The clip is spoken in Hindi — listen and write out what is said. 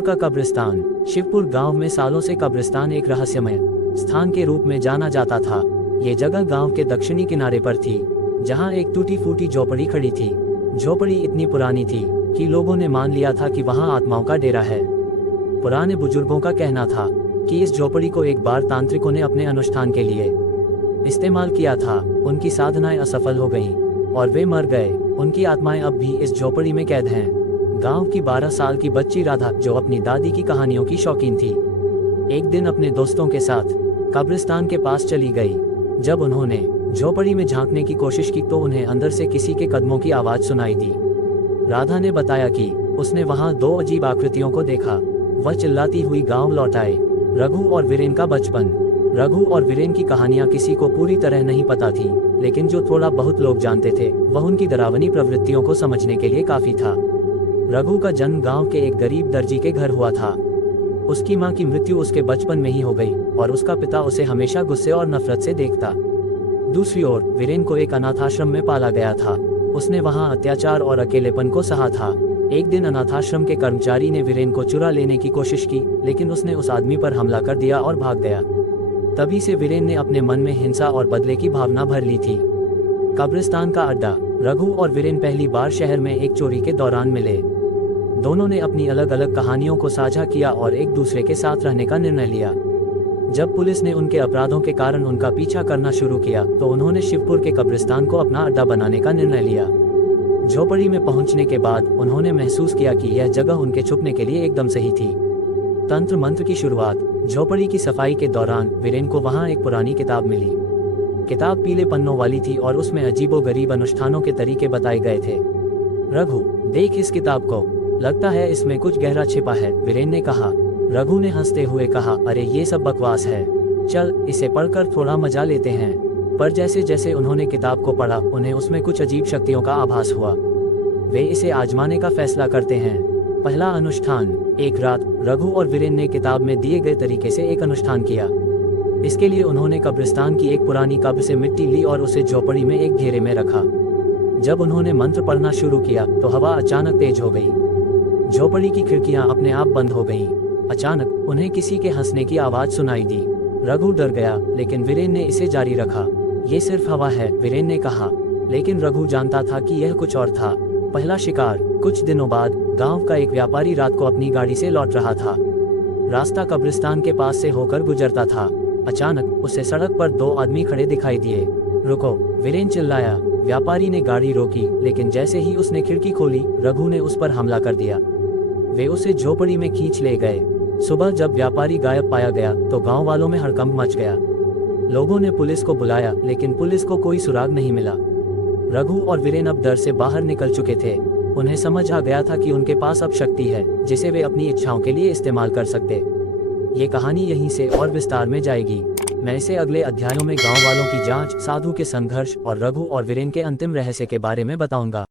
शिवपुर का कब्रिस्तान। शिवपुर गांव में सालों से कब्रिस्तान एक रहस्यमय स्थान के रूप में जाना जाता था। ये जगह गांव के दक्षिणी किनारे पर थी, जहां एक टूटी फूटी झोपड़ी खड़ी थी। झोपड़ी इतनी पुरानी थी कि लोगों ने मान लिया था कि वहां आत्माओं का डेरा है। पुराने बुजुर्गों का कहना था कि इस झोपड़ी को एक बार तांत्रिकों ने अपने अनुष्ठान के लिए इस्तेमाल किया था। उनकी साधनाएं असफल हो गईं और वे मर गए। उनकी आत्माएं अब भी इस झोपड़ी में कैद हैं। गांव की 12 साल की बच्ची राधा, जो अपनी दादी की कहानियों की शौकीन थी, एक दिन अपने दोस्तों के साथ कब्रिस्तान के पास चली गई। जब उन्होंने झोपड़ी में झांकने की कोशिश की तो उन्हें अंदर से किसी के कदमों की आवाज सुनाई दी। राधा ने बताया कि उसने वहां 2 अजीब आकृतियों को देखा। वह चिल्लाती हुई गांव लौट आए। रघु और वीरेन का बचपन। रघु और वीरेन की कहानियां किसी को पूरी तरह नहीं पता थी, लेकिन जो थोड़ा बहुत लोग जानते थे वह उनकी डरावनी प्रवृत्तियों को समझने के लिए काफी था। रघु का जन्म गांव के एक गरीब दर्जी के घर हुआ था। उसकी मां की मृत्यु उसके बचपन में ही हो गई और उसका पिता उसे हमेशा गुस्से और नफरत से देखता। दूसरी ओर वीरेन को एक अनाथाश्रम में पाला गया था। उसने वहां अत्याचार और अकेलेपन को सहा था। एक दिन अनाथाश्रम के कर्मचारी ने वीरेन को चुरा लेने की कोशिश की, लेकिन उसने उस आदमी पर हमला कर दिया और भाग गया। तभी से वीरेन ने अपने मन में हिंसा और बदले की भावना भर ली थी। कब्रिस्तान का अड्डा। रघु और वीरेन पहली बार शहर में एक चोरी के दौरान मिले। दोनों ने अपनी अलग अलग कहानियों को साझा किया और एक दूसरे के साथ रहने का निर्णय लिया। जब पुलिस ने उनके अपराधों के कारण उनका पीछा करना शुरू किया तो उन्होंने शिवपुर के कब्रिस्तान को अपना अड्डा बनाने का निर्णय लिया। झोपड़ी में पहुंचने के बाद उन्होंने महसूस किया कि यह जगह उनके छुपने के लिए एकदम सही थी। तंत्र मंत्र की शुरुआत। झोपड़ी की सफाई के दौरान वीरेन को वहां एक पुरानी किताब मिली। किताब पीले पन्नों वाली थी और उसमें अजीबोगरीब अनुष्ठानों के तरीके बताए गए थे। रघु, देख इस किताब को, लगता है इसमें कुछ गहरा छिपा है, वीरेन ने कहा। रघु ने हंसते हुए कहा, अरे ये सब बकवास है, चल इसे पढ़कर थोड़ा मजा लेते हैं। पर जैसे जैसे उन्होंने किताब को पढ़ा उन्हें उसमें कुछ अजीब शक्तियों का आभास हुआ। वे इसे आजमाने का फैसला करते हैं। पहला अनुष्ठान। एक रात रघु और वीरेन ने किताब में दिए गए तरीके से एक अनुष्ठान किया। इसके लिए उन्होंने कब्रिस्तान की एक पुरानी कब्र से मिट्टी ली और उसे झोपड़ी में एक घेरे में रखा। जब उन्होंने मंत्र पढ़ना शुरू किया तो हवा अचानक तेज हो गई। झोपड़ी की खिड़कियां अपने आप बंद हो गईं। अचानक उन्हें किसी के हंसने की आवाज सुनाई दी। रघु डर गया, लेकिन वीरेन ने इसे जारी रखा। ये सिर्फ हवा है, वीरेन ने कहा, लेकिन रघु जानता था कि यह कुछ और था। पहला शिकार। कुछ दिनों बाद गांव का एक व्यापारी रात को अपनी गाड़ी से लौट रहा था। रास्ता कब्रिस्तान के पास से होकर गुजरता था। अचानक उसे सड़क पर 2 आदमी खड़े दिखाई दिए। रुको, वीरेन चिल्लाया। व्यापारी ने गाड़ी रोकी, लेकिन जैसे ही उसने खिड़की खोली रघु ने उस पर हमला कर दिया। वे उसे झोपड़ी में खींच ले गए। सुबह जब व्यापारी गायब पाया गया तो गांव वालों में हड़कंप मच गया। लोगों ने पुलिस को बुलाया, लेकिन पुलिस को कोई सुराग नहीं मिला। रघु और वीरेन अब डर से बाहर निकल चुके थे। उन्हें समझ आ गया था कि उनके पास अब शक्ति है जिसे वे अपनी इच्छाओं के लिए इस्तेमाल कर सकते। ये कहानी यहीं से और विस्तार में जाएगी। मैं इसे अगले अध्यायों में गांव वालों की जांच, साधु के संघर्ष और रघु और वीरेन के अंतिम रहस्य के बारे में बताऊंगा।